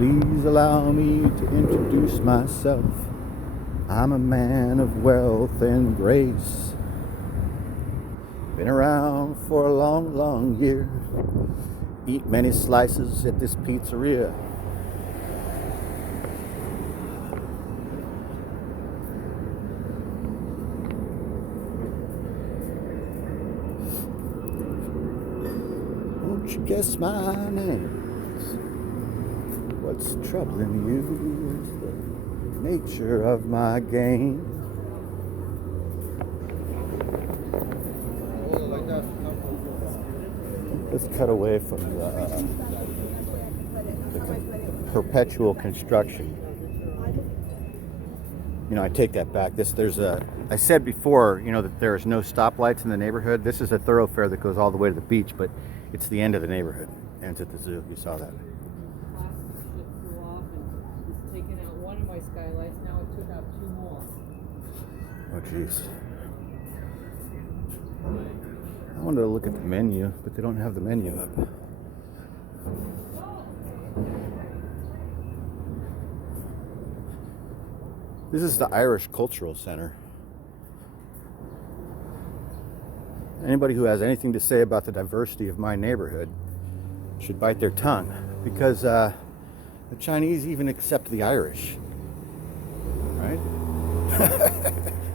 Please allow me to introduce myself. I'm a man of wealth and grace. Been around for a long, long year. Eat many slices at this pizzeria. Won't you guess my name? What's troubling you is the nature of my game. Let's cut away from the perpetual construction. You know, I take that back. I said before, that there's no stoplights in the neighborhood. This is a thoroughfare that goes all the way to the beach, but it's the end of the neighborhood. Ends at the zoo. You saw that. My skylights, now it took out 2 more. Oh, jeez. I wanted to look at the menu, but they don't have the menu up. This is the Irish Cultural Center. Anybody who has anything to say about the diversity of my neighborhood should bite their tongue, because the Chinese even accept the Irish. Right?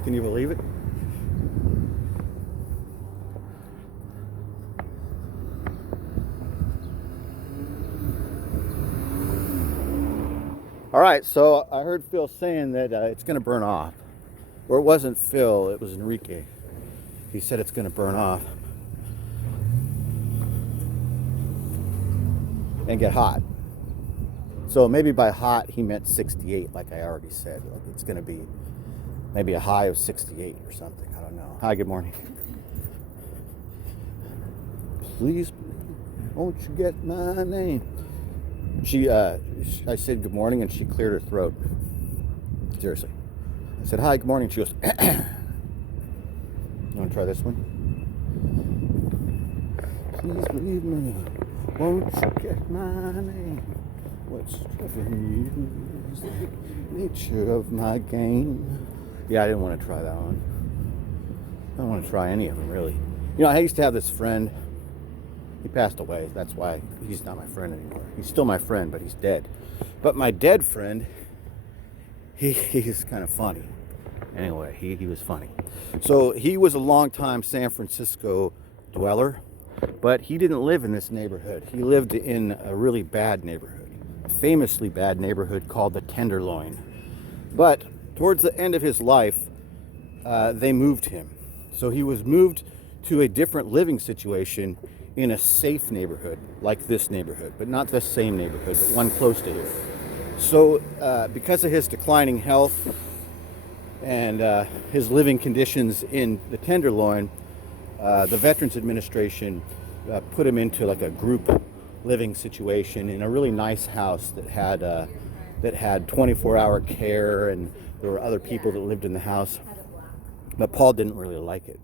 Can you believe it? All right, so I heard Phil saying that it's going to burn off. Or it wasn't Phil, it was Enrique. He said it's going to burn off and get hot. So maybe by hot, he meant 68, like I already said. Like it's going to be maybe a high of 68 or something. I don't know. Hi, good morning. Please, won't you get my name? I said good morning, and she cleared her throat. Seriously. I said, hi, good morning. She goes, you want to try this one? Please believe me. Won't you get my name? What's troubling you is the nature of my game. Yeah, I didn't want to try that one. I don't want to try any of them, really. I used to have this friend. He passed away. That's why he's not my friend anymore. He's still my friend, but he's dead. But my dead friend, he's kind of funny. Anyway, he was funny. So he was a long-time San Francisco dweller, but he didn't live in this neighborhood. He lived in a really bad neighborhood. Famously bad neighborhood called the Tenderloin. But towards the end of his life, they moved him. So he was moved to a different living situation in a safe neighborhood, like this neighborhood, but not the same neighborhood, but one close to here. So because of his declining health and his living conditions in the Tenderloin, the Veterans Administration put him into like a group living situation in a really nice house that had 24-hour care, and there were other people that lived in the house. But Paul didn't really like it.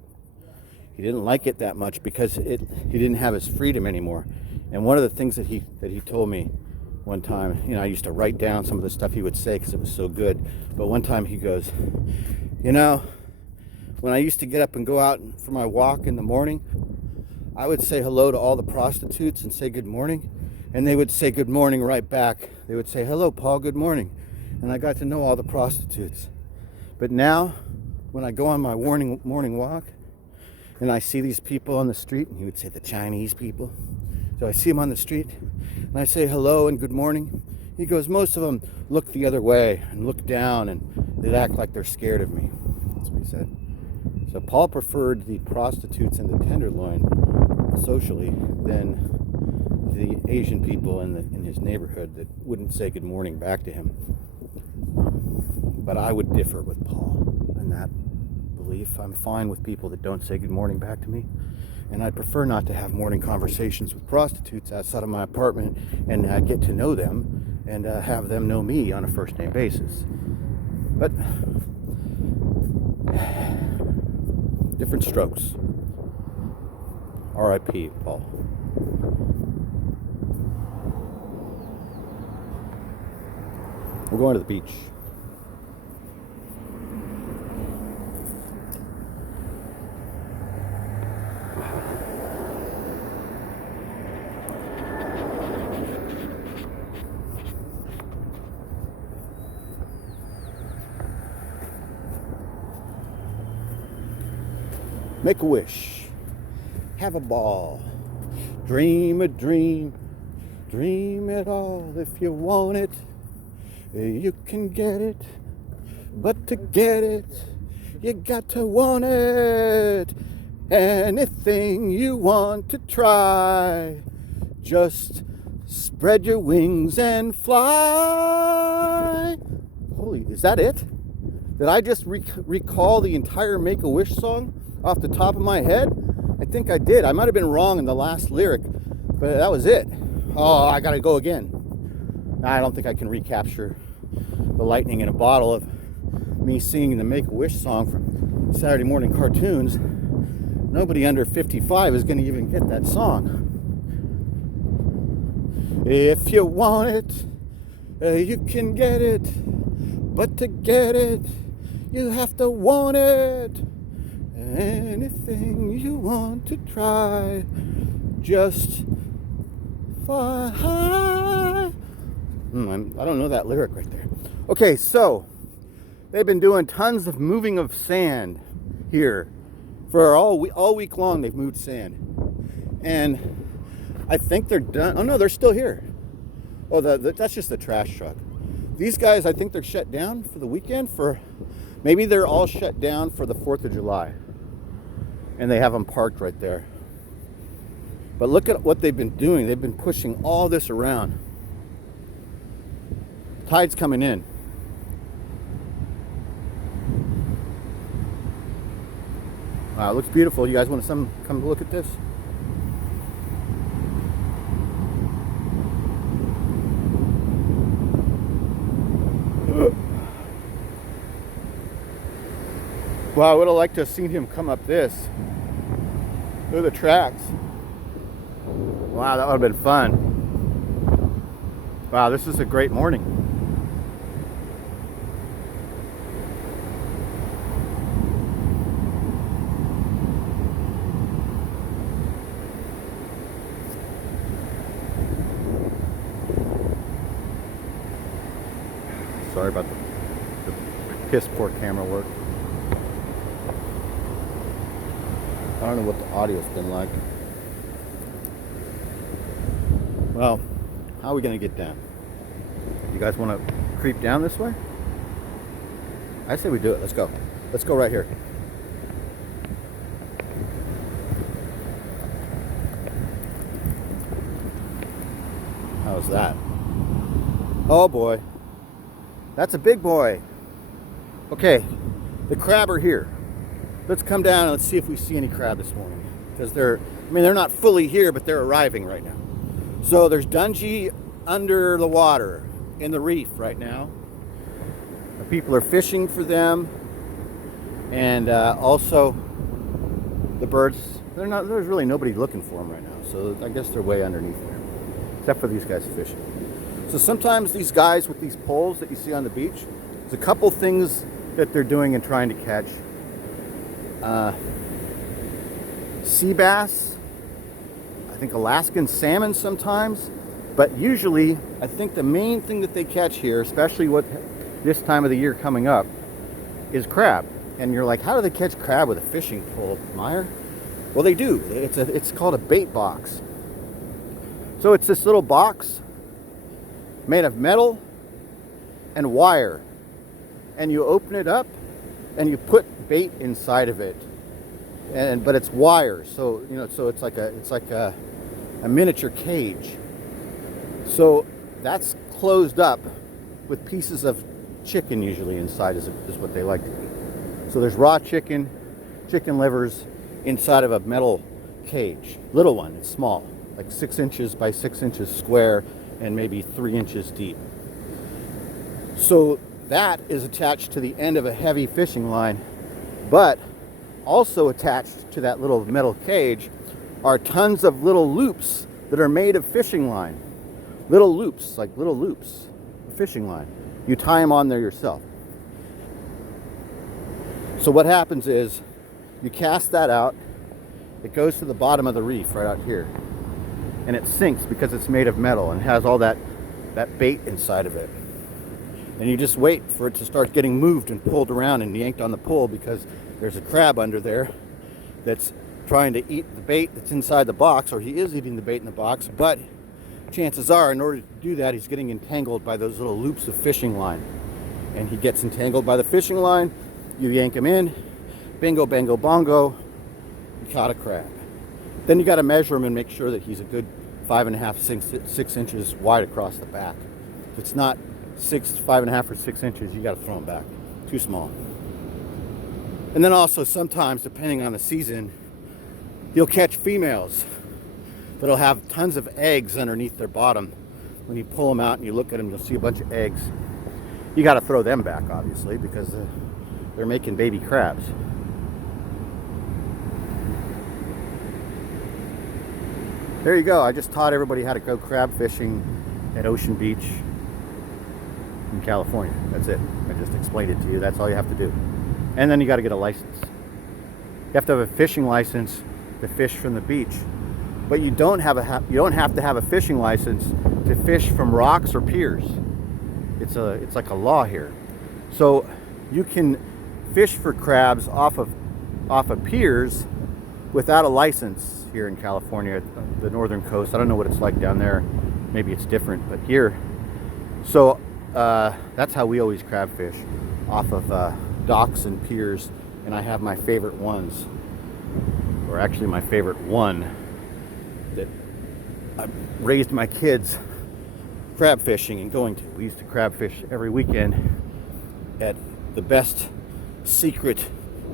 He didn't like it that much because he didn't have his freedom anymore. And one of the things that he told me one time, I used to write down some of the stuff he would say because it was so good. But one time he goes, when I used to get up and go out for my walk in the morning, I would say hello to all the prostitutes and say good morning, and they would say good morning right back. They would say, hello, Paul, good morning. And I got to know all the prostitutes. But now, when I go on my morning walk, and I see these people on the street, and he would say the Chinese people. So I see them on the street, and I say hello and good morning. He goes, most of them look the other way and look down, and they act like they're scared of me. That's what he said. So Paul preferred the prostitutes in the Tenderloin socially than the Asian people in his neighborhood that wouldn't say good morning back to him. But I would differ with Paul in that belief. I'm fine with people that don't say good morning back to me, and I'd prefer not to have morning conversations with prostitutes outside of my apartment and get to know them and have them know me on a first name basis. But different strokes. R.I.P. Paul. We're going to the beach. Make a wish. Have a ball. Dream a dream. Dream it all. If you want it, you can get it. But to get it, you got to want it. Anything you want to try, just spread your wings and fly. Holy, is that it? Did I just recall the entire Make-A-Wish song off the top of my head? I think I did. I might have been wrong in the last lyric, but that was it. Oh, I gotta go again. I don't think I can recapture the lightning in a bottle of me singing the Make-A-Wish song from Saturday morning cartoons. Nobody under 55 is gonna even get that song. If you want it, you can get it. But to get it, you have to want it. Anything you want to try, just fly high. I don't know that lyric right there. Okay, so they've been doing tons of moving of sand here for all week long. They've moved sand, and I think they're done. Oh no, they're still here. Oh, that's just the trash truck. These guys, I think they're shut down for the weekend. Maybe they're all shut down for the 4th of July. And they have them parked right there. But look at what they've been doing. They've been pushing all this around. Tide's coming in. Wow, it looks beautiful. You guys want to come look at this? Wow, I would have liked to have seen him come up this. Look at the tracks. Wow, that would have been fun. Wow, this is a great morning. Sorry about the piss poor camera work. I don't know what the audio's been like. Well, how are we going to get down? You guys want to creep down this way? I say we do it. Let's go. Let's go right here. How's that? Oh boy. That's a big boy. Okay, the crab are here. Let's come down and let's see if we see any crab this morning. Because they're not fully here, but they're arriving right now. So there's Dungy under the water in the reef right now. The people are fishing for them. And also the birds, there's really nobody looking for them right now. So I guess they're way underneath there. Except for these guys fishing. So sometimes these guys with these poles that you see on the beach, there's a couple things that they're doing and trying to catch. Sea bass, I think Alaskan salmon sometimes, but usually I think the main thing that they catch here, especially with this time of the year coming up, is crab. And you're like, how do they catch crab with a fishing pole, Meyer? Well, they do. It's called a bait box. So it's this little box made of metal and wire, and you open it up and you put bait inside of it, but it's wire, so so it's like a miniature cage. So that's closed up with pieces of chicken usually inside is what they like to eat. So there's raw chicken livers inside of a metal cage, little one. It's small, like 6 inches by 6 inches square and maybe 3 inches deep. So that is attached to the end of a heavy fishing line, but also attached to that little metal cage are tons of little loops that are made of fishing line. Little loops, like little loops of fishing line. You tie them on there yourself. So what happens is you cast that out, it goes to the bottom of the reef right out here, and it sinks because it's made of metal and has all that bait inside of it. And you just wait for it to start getting moved and pulled around and yanked on the pole, because there's a crab under there that's trying to eat the bait that's inside the box, or he is eating the bait in the box, but chances are, in order to do that, he's getting entangled by those little loops of fishing line. And he gets entangled by the fishing line, you yank him in, bingo, bango, bongo, you caught a crab. Then you got to measure him and make sure that he's a good 5.5, 6 inches wide across the back. If it's not 5.5 or 6 inches, you got to throw him back. Too small. And then also sometimes, depending on the season, you'll catch females that'll have tons of eggs underneath their bottom. When you pull them out and you look at them, you'll see a bunch of eggs. You got to throw them back, obviously, because they're making baby crabs. There you go. I just taught everybody how to go crab fishing at Ocean Beach in California. That's it. I just explained it to you. That's all you have to do. And then you got to get a license. You have to have a fishing license to fish from the beach. But you don't have to have a fishing license to fish from rocks or piers. It's like a law here. So you can fish for crabs off of piers without a license here in California, the northern coast. I don't know what it's like down there. Maybe it's different, but here. So that's how we always crab fish, off of docks and piers. And I have my favorite ones, or actually my favorite one, that I raised my kids crab fishing and going to. We used to crab fish every weekend at the best secret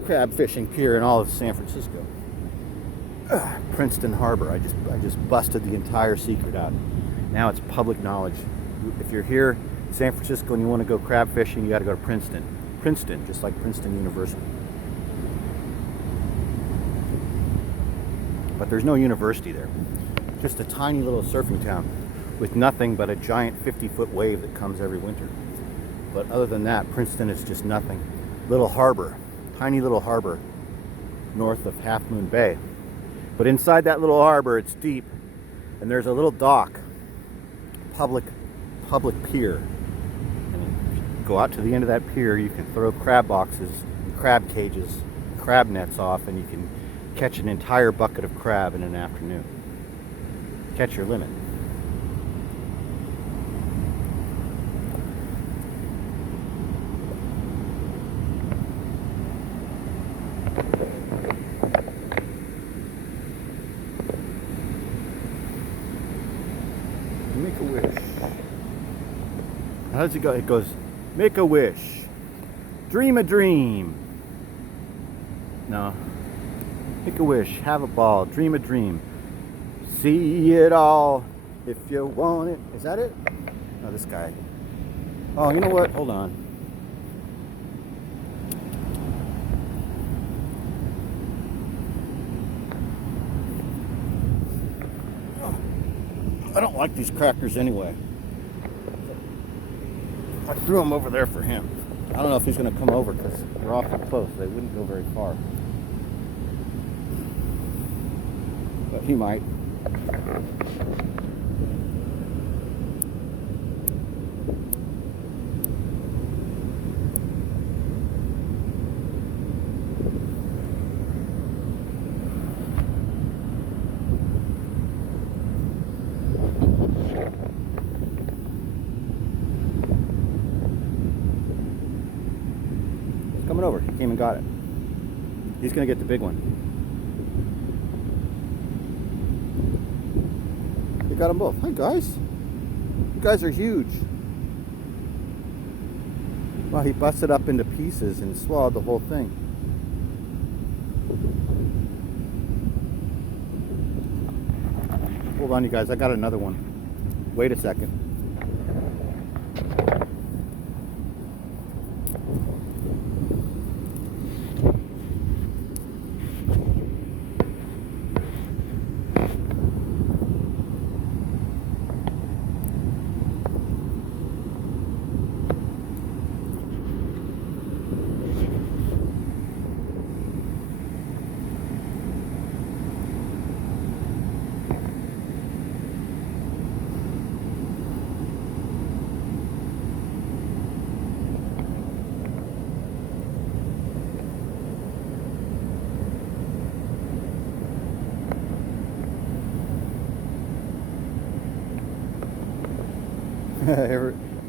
crab fishing pier in all of San Francisco, Princeton Harbor. I just busted the entire secret out. Now it's public knowledge. If you're here in San Francisco and you want to go crab fishing, you got to go to Princeton. Princeton, just like Princeton University. But there's no university there. Just a tiny little surfing town with nothing but a giant 50-foot wave that comes every winter. But other than that, Princeton is just nothing. Little harbor, tiny little harbor north of Half Moon Bay. But inside that little harbor, it's deep, and there's a little dock, public pier. And you go out to the end of that pier, you can throw crab boxes and crab cages, crab nets off, and you can catch an entire bucket of crab in an afternoon. Catch your limit. Make a wish. How does it go? It goes, make a wish. Dream a dream. No. Make a wish. Have a ball. Dream a dream. See it all if you want it. Is that it? No, this guy. Oh, you know what? Hold on. I don't like these crackers anyway. I threw them over there for him. I don't know if he's going to come over because they're awfully close. They wouldn't go very far. But he might. Coming over. He came and got it. He's going to get the big one. You got them both. Hi, guys. You guys are huge. Wow, he busted up into pieces and swallowed the whole thing. Hold on, you guys. I got another one. Wait a second.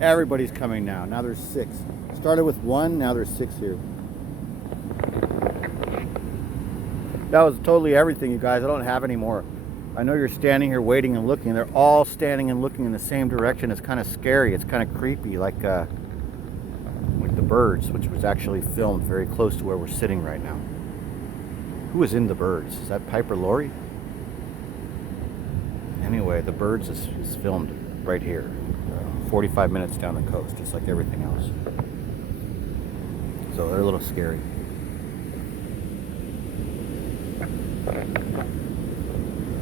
Everybody's coming now. Now there's 6. Started with 1, now there's 6 here. That was totally everything, you guys. I don't have any more. I know you're standing here waiting and looking. They're all standing and looking in the same direction. It's kind of scary. It's kind of creepy, like the birds, which was actually filmed very close to where we're sitting right now. Who is in the birds? Is that Piper Laurie? Anyway, the birds is filmed right here, 45 minutes down the coast, just like everything else. So they're a little scary.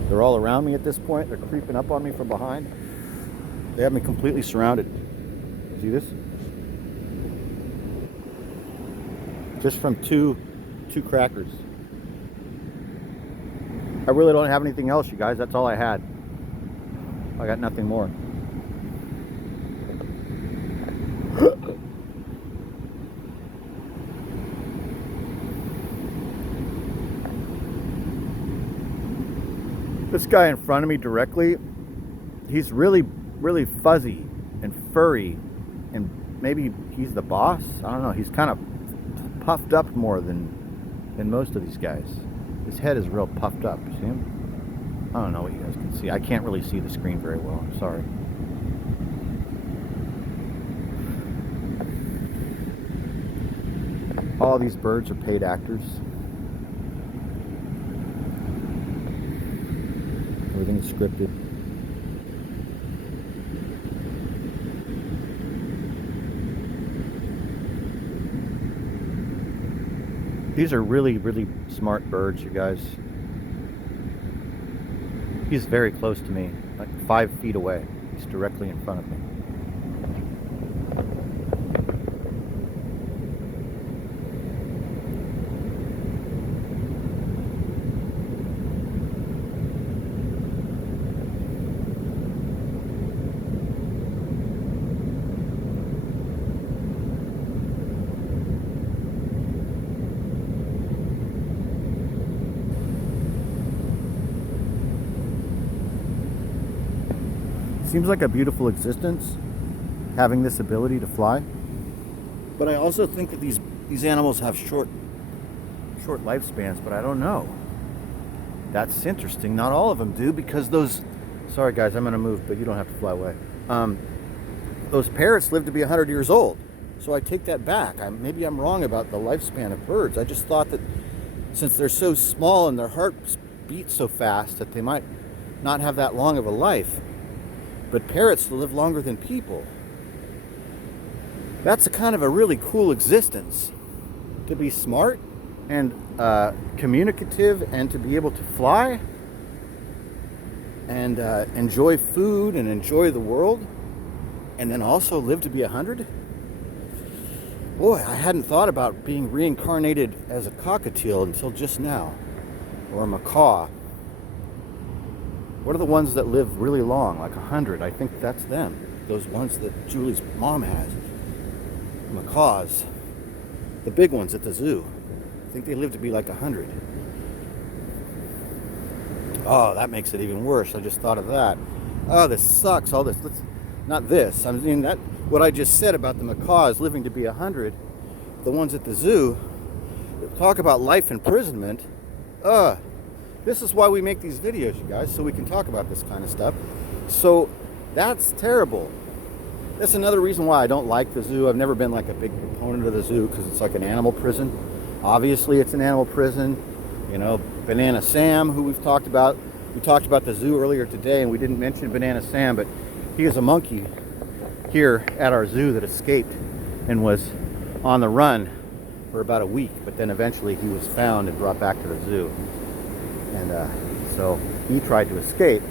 They're all around me at this point. They're creeping up on me from behind. They have me completely surrounded. See this? Just from two crackers. I really don't have anything else, you guys. That's all I had. I got nothing more. This guy in front of me directly, he's really fuzzy and furry, and maybe he's the boss. I don't know. He's kind of puffed up more than most of these guys. His head is real puffed up. See him? I don't know what you guys can see. I can't really see the screen very well. I'm sorry. All these birds are paid actors. Everything's scripted. These are really smart birds, you guys. He's very close to me, like 5 feet away. He's directly in front of me. Seems like a beautiful existence, having this ability to fly. But I also think that these animals have short lifespans, but I don't know. That's interesting. Not all of them do, because those... Sorry guys, I'm gonna move, but you don't have to fly away. Those parrots live to be 100 years old. So I take that back. Maybe I'm wrong about the lifespan of birds. I just thought that since they're so small and their hearts beat so fast that they might not have that long of a life. But parrots live longer than people. That's a kind of a really cool existence. To be smart and communicative, and to be able to fly and enjoy food and enjoy the world, and then also live to be 100. Boy, I hadn't thought about being reincarnated as a cockatiel until just now, or a macaw. What are the ones that live really long, like 100? I think that's them. Those ones that Julie's mom has. Macaws. The big ones at the zoo. I think they live to be like 100. Oh, that makes it even worse. I just thought of that. Oh, this sucks. All this. Not this. I mean, that what I just said about the macaws living to be 100. The ones at the zoo. Talk about life imprisonment. This is why we make these videos, you guys, so we can talk about this kind of stuff. So that's terrible. That's another reason why I don't like the zoo. I've never been like a big proponent of the zoo, because it's like an animal prison. Obviously, it's an animal prison. You know, Banana Sam, who we've talked about. We talked about the zoo earlier today, and we didn't mention Banana Sam, but he is a monkey here at our zoo that escaped and was on the run for about a week. But then eventually he was found and brought back to the zoo. And so he tried to escape.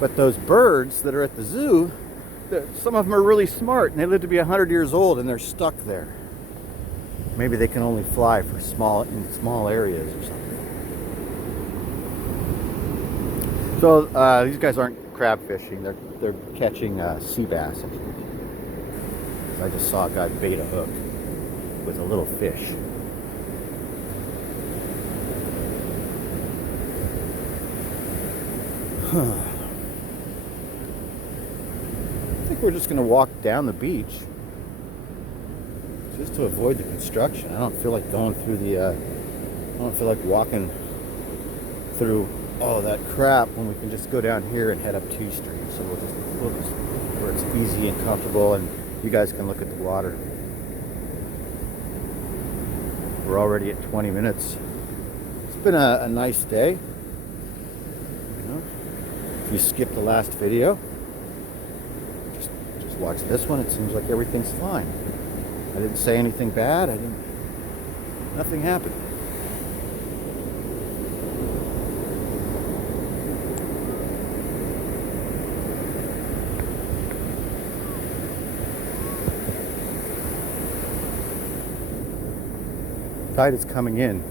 But those birds that are at the zoo, some of them are really smart, and they live to be 100 years old, and they're stuck there. Maybe they can only fly for in small areas or something. So these guys aren't crab fishing. They're catching sea bass. I just saw a guy bait a hook with a little fish. I think we're just going to walk down the beach just to avoid the construction. I don't feel like going through I don't feel like walking through all of that crap when we can just go down here and head up 2 Street. So we'll just where it's easy and comfortable, and you guys can look at the water. We're already at 20 minutes. It's been a nice day. You know, if you skip the last video, just watch this one. It seems like everything's fine. I didn't say anything bad. Nothing happened. Tide is coming in.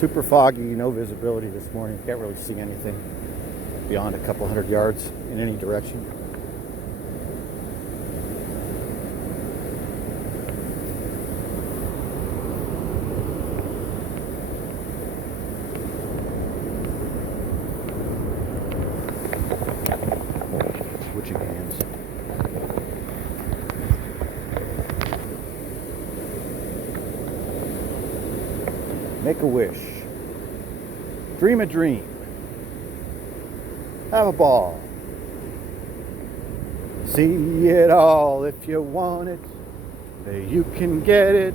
Super foggy, no visibility this morning. Can't really see anything beyond a couple hundred yards in any direction. Switching hands. Make a wish. Dream a dream. Have a ball. See it all if you want it. You can get it.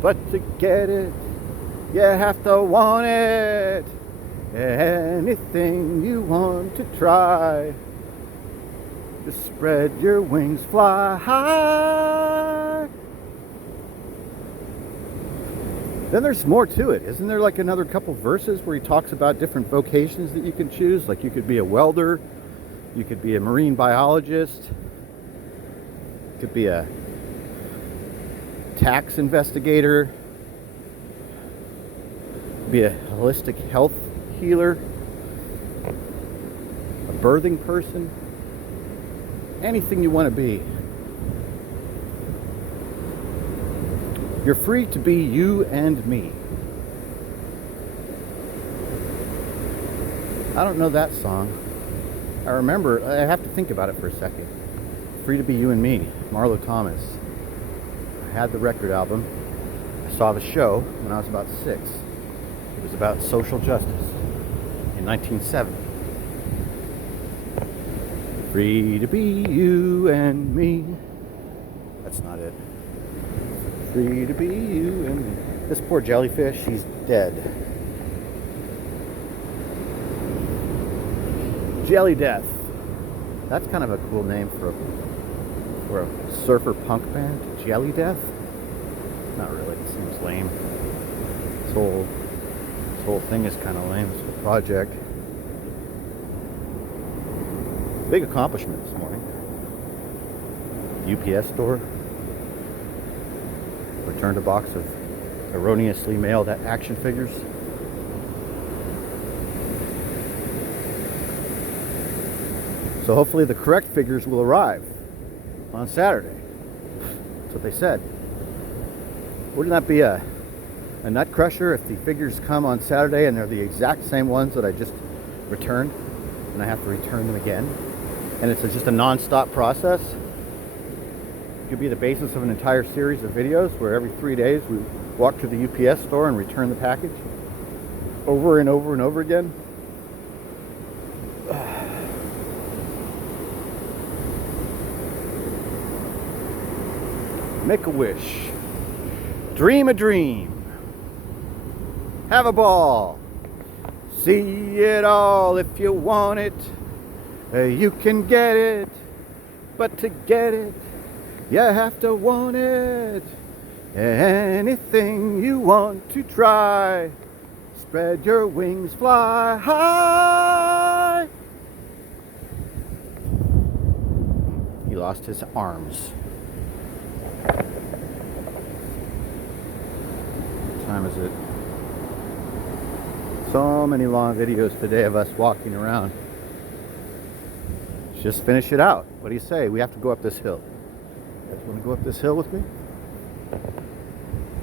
But to get it, you have to want it. Anything you want to try. Just spread your wings, fly high. Then there's more to it. Isn't there like another couple verses where he talks about different vocations that you can choose? Like you could be a welder, you could be a marine biologist, you could be a tax investigator, be a holistic health healer, a birthing person, anything you want to be. You're free to be you and me. I don't know that song. I remember, I have to think about it for a second. Free to be you and me, Marlo Thomas. I had the record album. I saw the show when I was about 6. It was about social justice in 1970. Free to be you and me. That's not it. Free to be you and me. This poor jellyfish, he's dead. Jelly Death. That's kind of a cool name for a surfer punk band. Jelly Death? Not really. It seems lame. This whole thing is kind of lame. This whole project. Big accomplishment this morning. UPS store. Returned a box of erroneously mailed action figures. So hopefully the correct figures will arrive on Saturday. That's what they said. Wouldn't that be a nut crusher if the figures come on Saturday and they're the exact same ones that I just returned and I have to return them again? And it's just a non-stop process. It could be the basis of an entire series of videos where every 3 days we walk to the UPS store and return the package over and over and over again. Make a wish. Dream a dream. Have a ball. See it all if you want it. You can get it. But to get it, you have to want it. Anything you want to try. Spread your wings, fly high. He lost his arms. What time is it? So many long videos today of us walking around. Let's just finish it out. What do you say? We have to go up this hill. You guys want to go up this hill with me?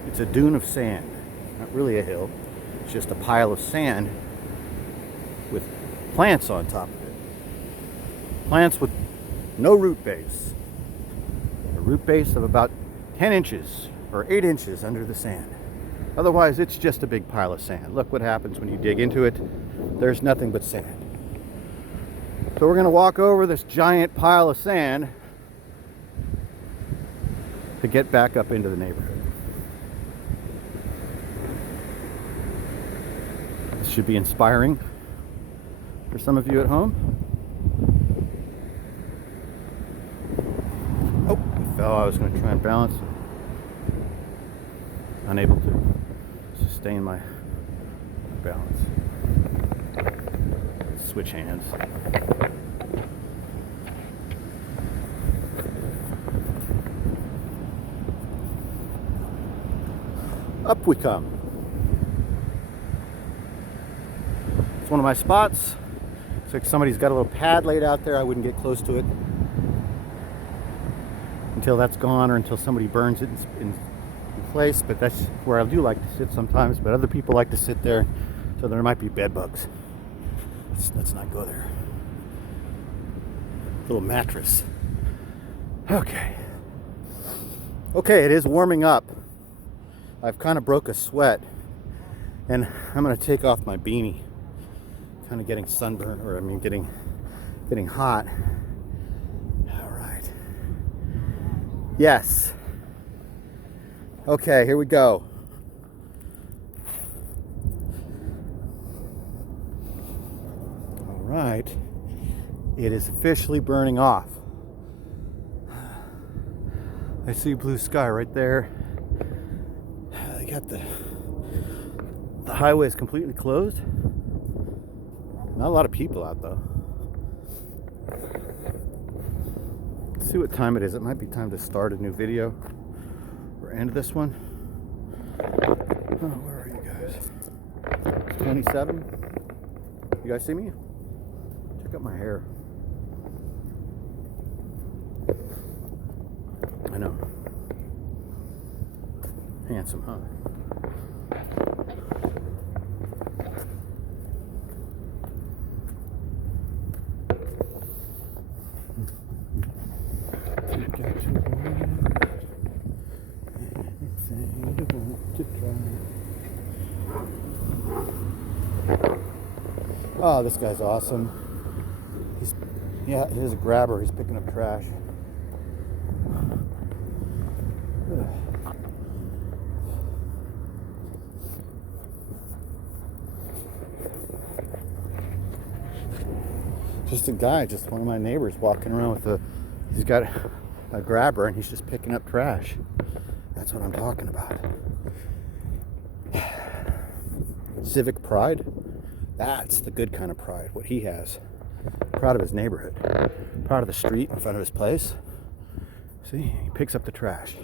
It's a dune of sand. Not really a hill. It's just a pile of sand with plants on top of it. Plants with no root base. A root base of about 10 inches or 8 inches under the sand. Otherwise, it's just a big pile of sand. Look what happens when you dig into it. There's nothing but sand. So we're going to walk over this giant pile of sand to get back up into the neighborhood. This should be inspiring for some of you at home. Oh, I fell. I was going to try and balance. Unable to sustain my balance. Switch hands. Up we come. It's one of my spots. Looks like somebody's got a little pad laid out there. I wouldn't get close to it until that's gone or until somebody burns it in place, but that's where I do like to sit sometimes, but other people like to sit there, so there might be bed bugs. Let's not go there. Little mattress. Okay, it is warming up. I've kind of broke a sweat, and I'm going to take off my beanie. Kind of getting sunburned, or I mean getting hot. All right. Yes. Okay, here we go. All right. It is officially burning off. I see blue sky right there. They got the highway is completely closed. Not a lot of people out though. Let's see what time it is. It might be time to start a new video. End this one. Oh, where are you guys? It's 27. You guys see me? Check out my hair. I know. Handsome, huh? Oh, this guy's awesome. He is a grabber. He's picking up trash. Just a guy, just one of my neighbors walking around with he's got a grabber and he's just picking up trash. That's what I'm talking about. Civic pride. That's the good kind of pride, what he has. Proud of his neighborhood. Proud of the street in front of his place. See, he picks up the trash.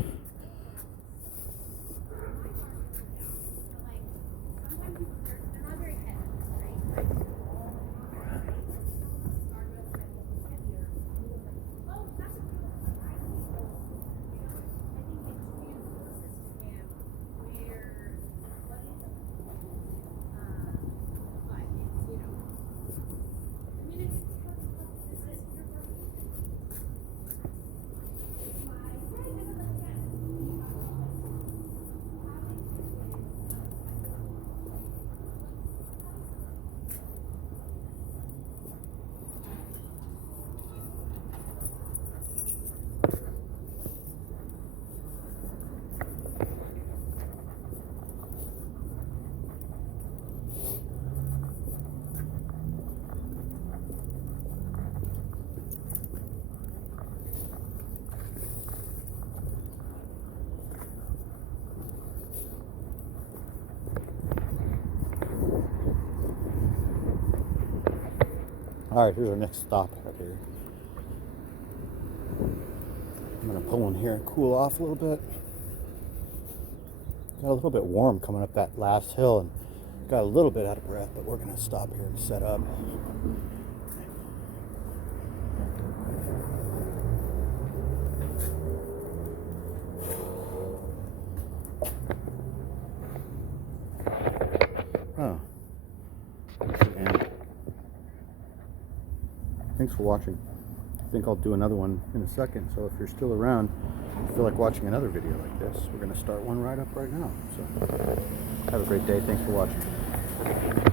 All right, here's our next stop right here. I'm gonna pull in here and cool off a little bit. Got a little bit warm coming up that last hill, and Got a little bit out of breath, but we're gonna stop here and set up. Oh. And thanks for watching. I think I'll do another one in a second, so if you're still around, if you feel like watching another video like this, we're going to start one right up right now. So have a great day. Thanks for watching.